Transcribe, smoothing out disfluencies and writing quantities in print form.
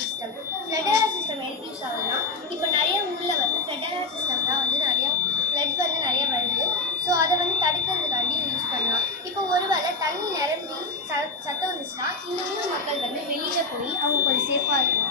System. Flood alert system எதுக்கு use ஆகுதுன்னா, இப்போ நிறைய ஊரில் வந்து ஃப்ளட் அலர்ட் சிஸ்டம் தான் வந்து நிறையா ஃப்ளட் வந்து நிறைய வருது. ஸோ அதை வந்து தடுக்கிறதுக்காண்டி யூஸ் பண்ணலாம். இப்போ ஒருவேளை தண்ணி நிரம்பி சத்தம் வந்துச்சுன்னா இந்த ஊர் மக்கள் வந்து வெளியில் போய் அவங்க கொஞ்சம் சேஃபாக இருக்கணும்.